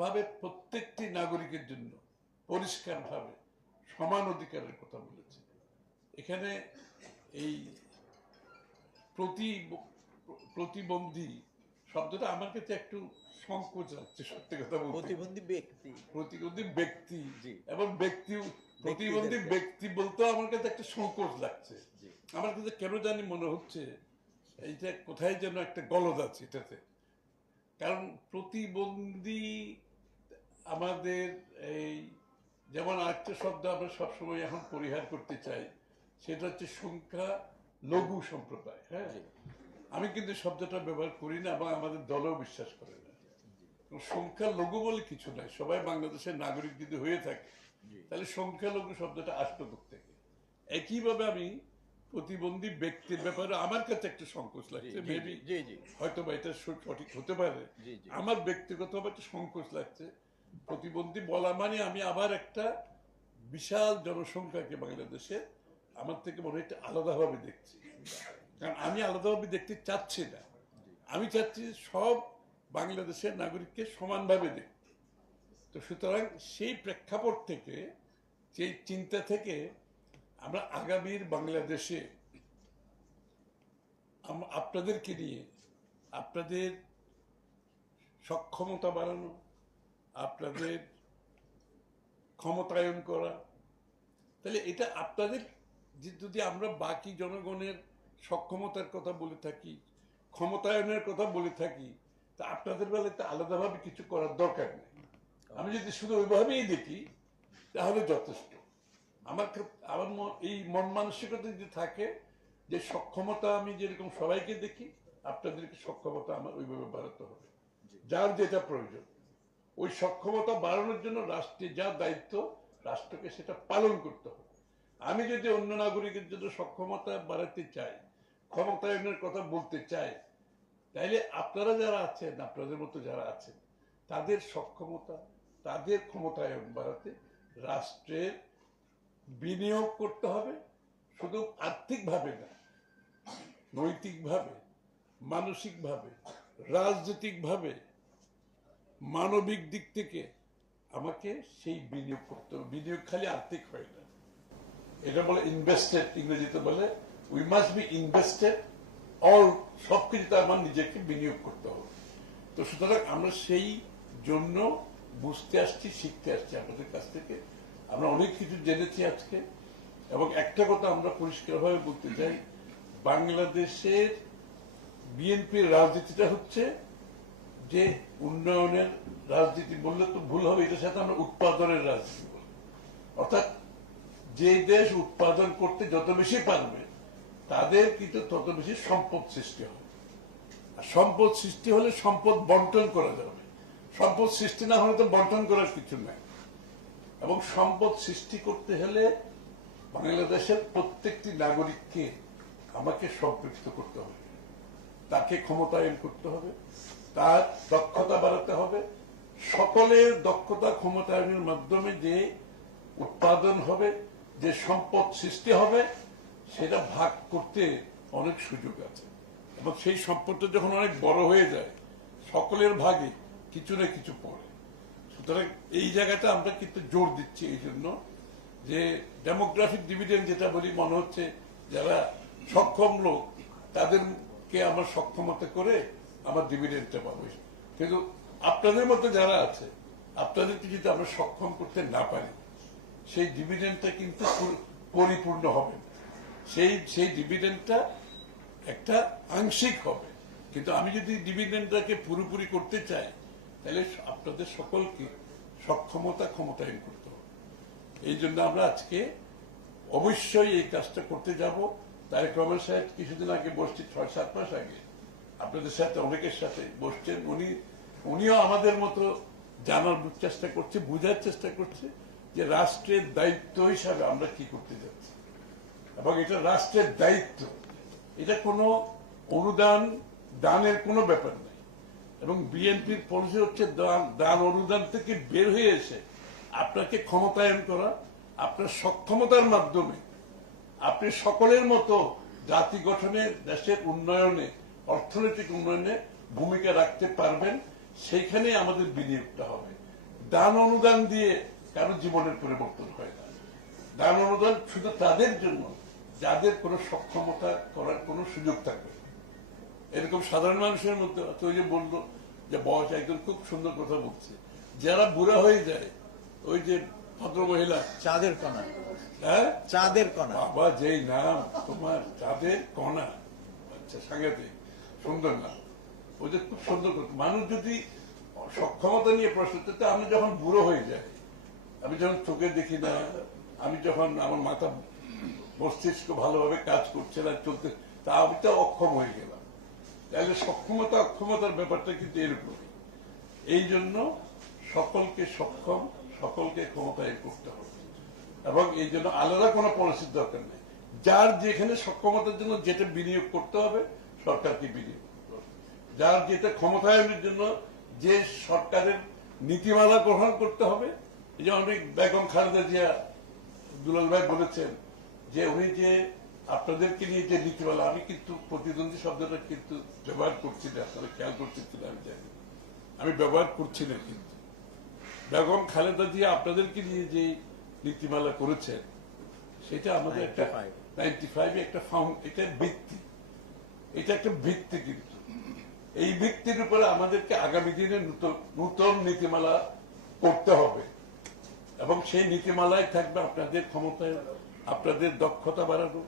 সমানভাবে প্রত্যেকটি নাগরিকের জন্য পরিষ্কারভাবে সমান অধিকারের কথা বলেছে এখানে এই প্রতি প্রতিবন্ধী শব্দটা আমার কাছে একটু সংকোচ আছে সত্যি কথা বলতে প্রতিবন্ধী ব্যক্তি প্রতিবন্ধী ব্যক্তি এবং ব্যক্তি প্রতিবন্ধী ব্যক্তি বলতেও আমার কাছে একটা সংকোচ লাগছে আমার কাছে কেন জানি মনে হচ্ছে এইটা কোথায় যেন একটা গলদ আছে এটাতে কারণ প্রতিবন্ধী আমাদের এই যেমন আরেকটা শব্দ আমরা সবসময় এখন পরিহার করতে চাই সেটা হচ্ছে সংখ্যা লঘু সম্প্রদায় হ্যাঁ আমি কিন্তু শব্দটা ব্যবহার করি না এবং আমাদের দলও বিশ্বাস করে না সংখ্যা লঘু বলে কিছু নাই সবাই বাংলাদেশের নাগরিক যদি হয়ে থাকে তাহলে সংখ্যা লঘু শব্দটা আসতো থেকে একইভাবে আমি প্রতিবন্ধী ব্যক্তির ব্যাপারে আমার কাছে একটা সংকোচ লাগছে মেবি হয়তো বা এটা সঠিক হতে পারে আমার ব্যক্তিগত একটা সংকোচ লাগছে প্রতিবন্ধী বলা মানে আমি আবার একটা বিশাল জনসংখ্যাকে বাংলাদেশে আমার থেকে মনে হয় আলাদাভাবে দেখছি কারণ আমি আলাদাভাবে দেখতে চাচ্ছি না আমি চাচ্ছি সব বাংলাদেশের নাগরিককে সমানভাবে দেখতে তো সুতরাং সেই প্রেক্ষাপট থেকে সেই চিন্তা থেকে আমরা আগামীর বাংলাদেশে আপনাদেরকে নিয়ে আপনাদের সক্ষমতা বাড়ানো আপনাদের ক্ষমতায়ন করা তাহলে এটা আপনাদের যদি আমরা বাকি জনগণের সক্ষমতার কথা বলে থাকি ক্ষমতায়নের কথা বলে থাকি তা আপনাদের বেলায় তো আলাদাভাবে কিছু করার দরকার নেই আমি যদি শুধু ওইভাবেই দেখি তাহলে যথেষ্ট আমার আমার এই মন মানসিকতা যদি থাকে যে সক্ষমতা আমি যেরকম সবাইকে দেখি আপনাদেরকে সক্ষমতা আমার ওইভাবে বাড়াতে হবে যার যেটা প্রয়োজন ওই সক্ষমতা বাড়ানোর জন্য রাষ্ট্রে যা দায়িত্ব রাষ্ট্রকে সেটা পালন করতে হবে আমি যদি অন্য নাগরিকের জন্য সক্ষমতা বাড়াতে চাই ক্ষমতায়নের কথা বলতে চাই তাইলে আপনারা যারা আছেন আপনাদের মতো যারা আছেন তাদের সক্ষমতা তাদের ক্ষমতায়ন বাড়াতে রাষ্ট্রের বিনিয়োগ করতে হবে শুধু আর্থিকভাবে না নৈতিকভাবে মানসিকভাবে রাজনৈতিকভাবে মানবিক দিক থেকে আমাকে সেই বিনিয়োগ করতে হবে বিনিয়োগ খালি আর্থিক হয় না এটা বলে ইনভেস্টেড ইংরেজিতে বলে we must be invested all সব কিছুতে আমার নিজেকে বিনিয়োগ করতে হবে তো সুতরাং আমরা সেই জন্য বুঝতে আসছি শিখতে আসছি আমাদের কাছ থেকে আমরা অনেক কিছু জেনেছি আজকে এবং একটা কথা আমরা পরিষ্কারভাবে বলতে চাই বাংলাদেশের বিএনপির রাজনীতিটা হচ্ছে যে উন্নয়নের রাজনীতি বললে তো ভুল হবে এটার সাথে আমরা উৎপাদনের রাজনীতি বলি অর্থাৎ যে দেশ উৎপাদন করতে যত বেশি পারবে তাদের কিন্তু তত বেশি সম্পদ সৃষ্টি হবে আর সম্পদ সৃষ্টি হলে সম্পদ বন্টন করা যাবে সম্পদ সৃষ্টি না হলে তো বন্টন করার কিছু নাই এবং সম্পদ সৃষ্টি করতে হলে বাংলাদেশের প্রত্যেকটি নাগরিককে আমাকে সম্পৃক্ত করতে হবে তাকে ক্ষমতায়ন করতে হবে তার দক্ষতা বাড়াতে হবে সকলের দক্ষতা ক্ষমতায়নের মাধ্যমে যে উৎপাদন হবে যে সম্পদ সৃষ্টি হবে সেটা ভাগ করতে অনেক সুযোগ আছে এবং সেই সম্পদটা যখন অনেক বড় হয়ে যায় সকলের ভাগে কিছু না কিছু পড়ে সুতরাং এই জায়গাটা আমরা কিন্তু জোর দিচ্ছি এই জন্য যে ডেমোগ্রাফিক ডিভিডেন্ড যেটা বলি মনে হচ্ছে যারা সক্ষম লোক তাদেরকে আমার সক্ষমতা করে আমার ডিভিডেন্টটা পাবো কিন্তু আপনাদের মতো যারা আছে আপনাদেরকে যদি আমরা সক্ষম করতে না পারি সেই ডিভিডেন্ডটা কিন্তু পরিপূর্ণ হবে সেই সেই ডিভিডেন্ডটা একটা আংশিক হবে কিন্তু আমি যদি ডিভিডেন্ডটাকে পুরোপুরি করতে চাই তাহলে আপনাদের সকলকে সক্ষমতা ক্ষমতায়ন করতে হবে এই জন্য আমরা আজকে অবশ্যই এই কাজটা করতে যাব তারেক রহমান সাহেব কিছুদিন আগে বসছি ছয় সাত মাস আগে আপনাদের সাথে অনেকের সাথে বসছেন উনি উনিও আমাদের মতো জানার চেষ্টা করছে বোঝার চেষ্টা করছে যে রাষ্ট্রের দায়িত্ব হিসাবে আমরা কি করতে যাচ্ছি এবং এটা রাষ্ট্রের দায়িত্ব এটা কোনো অনুদান দানের কোনো ব্যাপার নাই এবং বিএনপির পলিসি হচ্ছে দান অনুদান থেকে বের হয়ে এসে আপনাকে ক্ষমতায়ন করা আপনার সক্ষমতার মাধ্যমে আপনি সকলের মতো জাতি গঠনে দেশের উন্নয়নে অর্থনৈতিক উন্নয়নে ভূমিকা রাখতে পারবেন সেইখানে আমাদের বিনিয়োগটা হবে দান অনুদান দিয়ে কারো জীবনের পরিবর্তন হয় না দান অনুদান শুধু তাদের জন্য যাদের কোনো সক্ষমতা করার কোনো সুযোগ থাকবে এরকম সাধারণ মানুষের মধ্যে ওই যে বললো যে বয়স একজন খুব সুন্দর কথা বলছে যারা বুড়া হয়ে যায় ওই যে ভদ্র মহিলা চাঁদের কণা হ্যাঁ চাঁদের কণা বাবা যেই নাম তোমার চাঁদের কণা আচ্ছা সাংঘাতিক সুন্দর না ওদের খুব সুন্দর মানুষ যদি সক্ষমতা নিয়ে প্রশ্ন করতে আমি যখন বুড়ো হয়ে যাই আমি যখন চোখে দেখি না আমি যখন আমার মাথা মস্তিষ্ক ভালোভাবে কাজ করছে না চলতে তা আমি তো অক্ষম হয়ে গেলাম তাহলে সক্ষমতা অক্ষমতার ব্যাপারটা কিন্তু এরকম এই জন্য সকলকে সক্ষম সকলকে ক্ষমতায় করতে হবে এবং এই জন্য আলাদা কোনো পলিসির দরকার নেই যার যেখানে সক্ষমতার জন্য যেটা বিনিয়োগ করতে হবে সরকারকে বিজেপি যার যেটা ক্ষমতায়নের জন্য যে সরকারের নীতিমালা গ্রহণ করতে হবে যেমন বেগম খালেদা জিয়া দুলাল ভাই বলেছেন যে উনি যে আপনাদেরকে নিয়ে যে নীতিমালা আমি কিন্তু প্রতিদ্বন্দ্বী শব্দটা কিন্তু ব্যবহার করছি না আপনারা খেয়াল করছেন কিনা আমি জানি আমি ব্যবহার করছি না কিন্তু বেগম খালেদা জিয়া আপনাদেরকে নিয়ে যে নীতিমালা করেছেন সেটা আমাদের একটা নাইনটি ফাইভ একটা ফাউন্ড এটা ভিত্তি এটা একটা ভিত্তি কিন্তু এই ভিত্তির উপরে আমাদেরকে আগামী দিনে নূতন নীতিমালা করতে হবে এবং সেই নীতিমালায় থাকবে আপনাদের ক্ষমতায় আপনাদের দক্ষতা বাড়ানো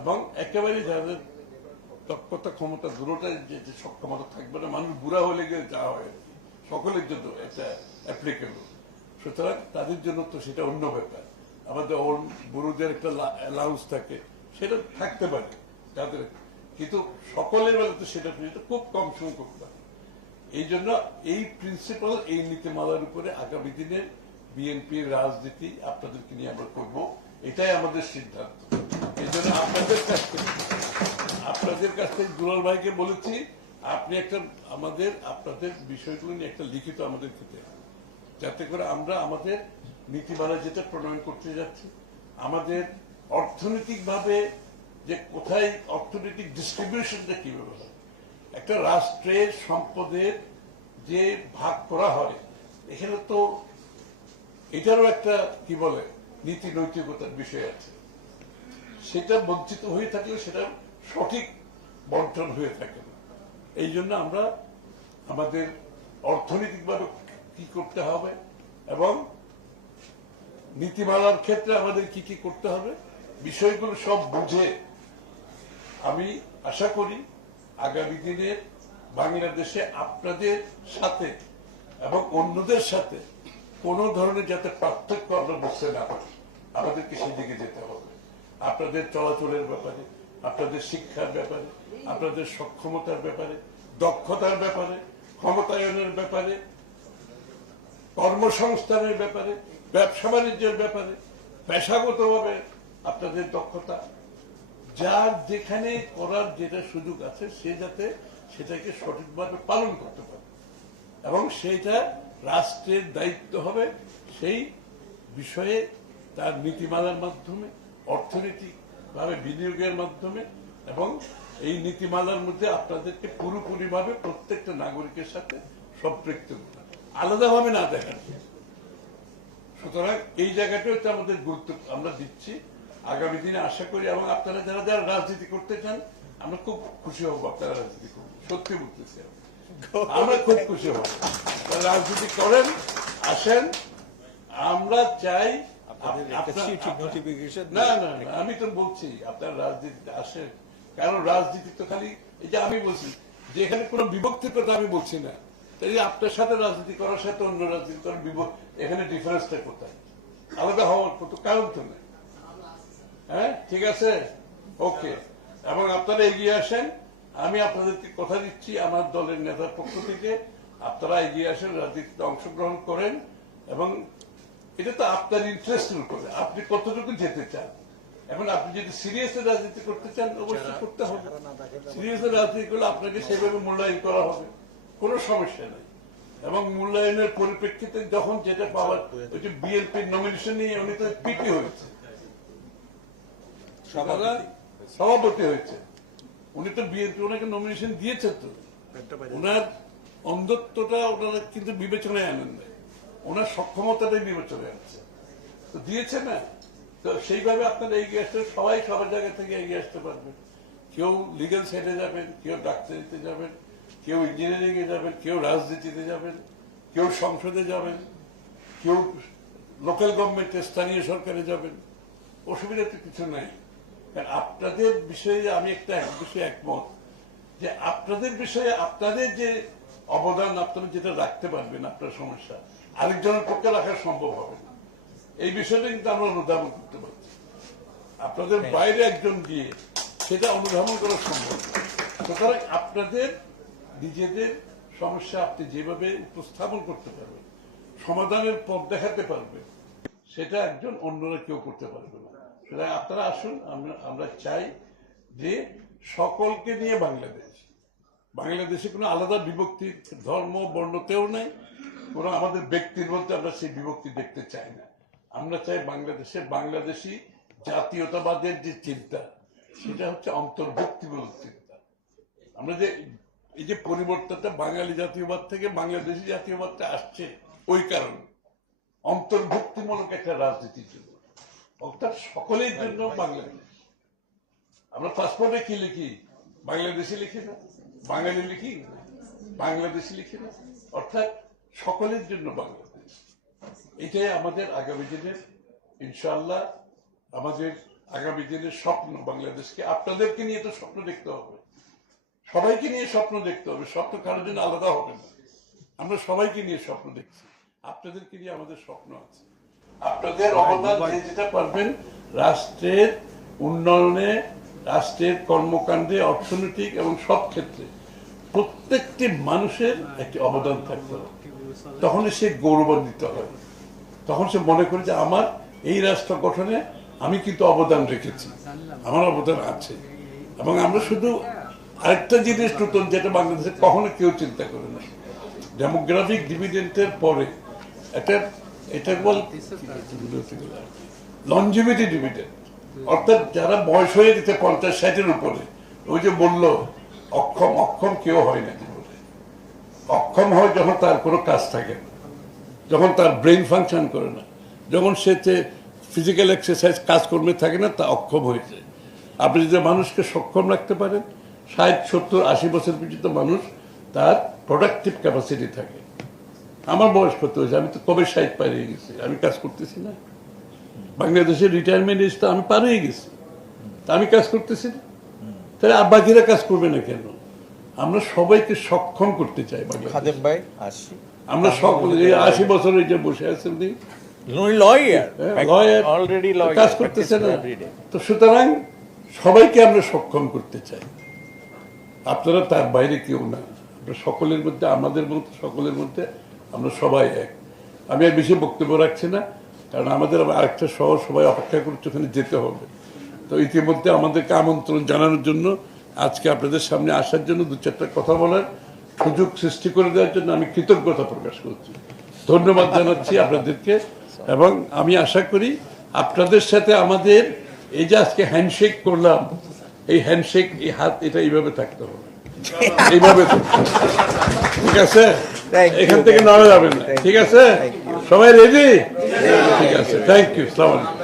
এবং একেবারে যাদের দক্ষতা ক্ষমতা দূরটা যে সক্ষমতা থাকবে না মানুষ বুড়া হলে গিয়ে যা হয় সকলের জন্য এটা অ্যাপ্লিকেবল সুতরাং তাদের জন্য তো সেটা অন্য ব্যাপার আমাদের ওন বুড়োদের একটা লাউন্স থাকে সেটা থাকতে পারে যাদের কিন্তু সকলের বেলা তো সেটা খুব কম সংখ্যক এই জন্য এই প্রিন্সিপাল এই নীতিমালার উপরে আগামী দিনের বিএনপির রাজনীতি আপনাদেরকে নিয়ে আমরা করব এটাই আমাদের সিদ্ধান্ত এই জন্য আপনাদের কাছ থেকে আপনাদের কাছ থেকে দুলাল ভাইকে বলেছি আপনি একটা আমাদের আপনাদের বিষয়গুলো নিয়ে একটা লিখিত আমাদের খেতে যাতে করে আমরা আমাদের নীতিমালা যেটা প্রণয়ন করতে যাচ্ছি আমাদের অর্থনৈতিকভাবে যে কোথায় অর্থনৈতিক ডিস্ট্রিবিউশনটা কিভাবে হয় একটা রাষ্ট্রের সম্পদের যে ভাগ করা হয় এখানে তো এটারও একটা কি বলে নীতি নৈতিকতার বিষয় আছে সেটা বঞ্চিত হয়ে থাকলে সেটা সঠিক বন্টন হয়ে থাকে না এই জন্য আমরা আমাদের অর্থনৈতিকভাবে কি করতে হবে এবং নীতিমালার ক্ষেত্রে আমাদের কি কি করতে হবে বিষয়গুলো সব বুঝে আমি আশা করি আগামী দিনে বাংলাদেশে আপনাদের সাথে এবং অন্যদের সাথে কোন ধরনের যাতে পার্থক্য আমরা বুঝতে না পারি আমাদেরকে সেদিকে যেতে হবে আপনাদের চলাচলের ব্যাপারে আপনাদের শিক্ষার ব্যাপারে আপনাদের সক্ষমতার ব্যাপারে দক্ষতার ব্যাপারে ক্ষমতায়নের ব্যাপারে কর্মসংস্থানের ব্যাপারে ব্যবসা বাণিজ্যের ব্যাপারে পেশাগতভাবে আপনাদের দক্ষতা যার যেখানে করার যেটা সুযোগ আছে সে যাতে সেটাকে সঠিকভাবে পালন করতে পারে এবং সেটা রাষ্ট্রের দায়িত্ব হবে সেই বিষয়ে তার নীতিমালার মাধ্যমে অর্থনৈতিকভাবে বিনিয়োগের মাধ্যমে এবং এই নীতিমালার মধ্যে আপনাদেরকে পুরোপুরিভাবে প্রত্যেকটা নাগরিকের সাথে সম্পৃক্ত আলাদাভাবে না দেখান সুতরাং এই জায়গাটাও তো আমাদের গুরুত্ব আমরা দিচ্ছি আগামী দিনে আশা করি এবং আপনারা যারা যারা রাজনীতি করতে চান আমরা খুব খুশি হব আপনারা রাজনীতি করবেন সত্যি বলতেছি আমরা খুব খুশি হব রাজনীতি করেন আসেন আমরা চাই না না আমি তো বলছি আপনার রাজনীতিতে আসেন কারণ রাজনীতি তো খালি এই যে আমি বলছি যেখানে কোনো বিভক্তির কথা আমি বলছি না তাই আপনার সাথে রাজনীতি করার সাথে অন্য রাজনীতি করার এখানে ডিফারেন্সটা কোথায় আলাদা হওয়ার কত কারণ তো না হ্যাঁ ঠিক আছে ওকে এবং আপনারা এগিয়ে আসেন আমি আপনাদেরকে কথা দিচ্ছি আমার দলের নেতার পক্ষ থেকে আপনারা এগিয়ে আসেন রাজনীতিতে অংশগ্রহণ করেন এবং এটা তো আপনার ইন্টারেস্টের উপরে আপনি কতটুকু যেতে চান এখন আপনি যদি সিরিয়াসলি রাজনীতি করতে চান অবশ্যই করতে হবে সিরিয়াসলি রাজনীতি করলে আপনাকে সেভাবে মূল্যায়ন করা হবে কোনো সমস্যা নেই এবং মূল্যায়নের পরিপ্রেক্ষিতে যখন যেটা পাওয়ার ওই যে বিএনপির নমিনেশন নিয়ে উনি তো পিপি হয়েছে সভাপতি হয়েছে উনি তো বিএনপি ওনাকে নমিনেশন দিয়েছেন তো ওনার অন্ধত্বটা ওনারা কিন্তু বিবেচনায় আনেন না ওনার সক্ষমতাটাই বিবেচনায় আনছে তো দিয়েছে না তো সেইভাবে আপনারা এগিয়ে আসতে সবাই সবার জায়গা থেকে এগিয়ে আসতে পারবেন কেউ লিগাল সাইডে যাবেন কেউ ডাক্তারিতে যাবেন কেউ এ যাবেন কেউ রাজনীতিতে যাবেন কেউ সংসদে যাবেন কেউ লোকাল গভর্নমেন্টে স্থানীয় সরকারে যাবেন অসুবিধা তো কিছু নাই হ্যাঁ, আপনাদের বিষয়ে আমি একটা এক বিষয়ে একমত যে আপনাদের বিষয়ে আপনাদের যে অবদান আপনারা যেটা রাখতে পারবেন আপনার সমস্যা আরেকজনের পক্ষে রাখা সম্ভব হবে না এই বিষয়টা কিন্তু আমরা অনুধাবন করতে পারছি আপনাদের হ্যাঁ। বাইরে একজন গিয়ে সেটা অনুধাবন করা সম্ভব সুতরাং আপনাদের নিজেদের সমস্যা আপনি যেভাবে উপস্থাপন করতে পারবেন সমাধানের পথ দেখাতে পারবেন সেটা একজন অন্যরা কেউ করতে পারবে না সুতরাং আপনারা আসুন আমরা চাই যে সকলকে নিয়ে বাংলাদেশ বাংলাদেশে কোনো আলাদা বিভক্তি ধর্ম বর্ণতেও নেই কোনো আমাদের ব্যক্তির মধ্যে আমরা সেই বিভক্তি দেখতে চাই না আমরা চাই বাংলাদেশে বাংলাদেশি জাতীয়তাবাদের যে চিন্তা সেটা হচ্ছে অন্তর্ভুক্তিমূলক চিন্তা আমরা যে এই যে পরিবর্তনটা বাঙালি জাতীয়বাদ থেকে বাংলাদেশি জাতীয়বাদটা আসছে ওই কারণে অন্তর্ভুক্তিমূলক একটা রাজনীতির জন্য অর্থাৎ সকলের জন্য বাংলাদেশ আমরা পাসপোর্টে কি লিখি বাংলাদেশে লিখি না বাঙালি লিখি বাংলাদেশে লিখি না অর্থাৎ সকলের জন্য বাংলাদেশ এটাই আমাদের আগামী দিনের ইনশাল্লাহ আমাদের আগামী দিনের স্বপ্ন বাংলাদেশকে আপনাদেরকে নিয়ে তো স্বপ্ন দেখতে হবে সবাইকে নিয়ে স্বপ্ন দেখতে হবে স্বপ্ন কারোর জন্য আলাদা হবে না আমরা সবাইকে নিয়ে স্বপ্ন দেখছি আপনাদেরকে নিয়ে আমাদের স্বপ্ন আছে আপনাদের অবদান যে যেটা পারবেন রাষ্ট্রের উন্নয়নে রাষ্ট্রের কর্মকাণ্ডে অর্থনৈতিক এবং সব ক্ষেত্রে প্রত্যেকটি মানুষের একটি অবদান থাকতে হবে তখন সে গৌরবান্বিত হয় তখন সে মনে করে যে আমার এই রাষ্ট্র গঠনে আমি কিন্তু অবদান রেখেছি আমার অবদান আছে এবং আমরা শুধু আরেকটা জিনিস নতুন যেটা বাংলাদেশে কখনো কেউ চিন্তা করে না ডেমোগ্রাফিক ডিভিডেন্টের পরে একটা এটা বল লঞ্জিভিটি ডিভিডেন্ড অর্থাৎ যারা বয়স হয়ে গেছে পঞ্চাশ ষাটের উপরে ওই যে বললো অক্ষম অক্ষম কেউ হয় না অক্ষম হয় যখন তার কোনো কাজ থাকে না যখন তার ব্রেন ফাংশন করে না যখন সে যে ফিজিক্যাল এক্সারসাইজ কাজকর্মে থাকে না তা অক্ষম হয়ে যায় আপনি যদি মানুষকে সক্ষম রাখতে পারেন ষাট সত্তর আশি বছর পর্যন্ত মানুষ তার প্রোডাক্টিভ ক্যাপাসিটি থাকে আমার বয়স কত হয়েছে আমি তো কবে সাইড পার হয়ে গেছি আমি কাজ করতেছি না বাংলাদেশের রিটায়ারমেন্ট এজ তো আমি পার হয়ে গেছি তা আমি কাজ করতেছি না তাহলে আর কাজ করবে না কেন আমরা সবাইকে সক্ষম করতে চাই খাদেম ভাই আসি আমরা সকলে আশি বছর এই যে বসে আছেন হ্যাঁ, কাজ করতেছে না তো সুতরাং সবাইকে আমরা সক্ষম করতে চাই আপনারা তার বাইরে কেউ না সকলের মধ্যে আমাদের মধ্যে সকলের মধ্যে আমরা সবাই এক আমি আর বেশি বক্তব্য রাখছি না কারণ আমাদের আরেকটা সহ সবাই অপেক্ষা করছে ওখানে যেতে হবে তো ইতিমধ্যে আমাদেরকে আমন্ত্রণ জানানোর জন্য আজকে আপনাদের সামনে আসার জন্য দু চারটা কথা বলার সুযোগ সৃষ্টি করে দেওয়ার জন্য আমি কৃতজ্ঞতা প্রকাশ করছি ধন্যবাদ জানাচ্ছি আপনাদেরকে এবং আমি আশা করি আপনাদের সাথে আমাদের এই যে আজকে হ্যান্ডশেক করলাম এই হ্যান্ডশেক এই হাত এটা এইভাবে থাকতে হবে এইভাবে ঠিক আছে এখান থেকে নামা যাবেন ঠিক আছে সবাই রেডি ঠিক আছে থ্যাংক ইউ সালাম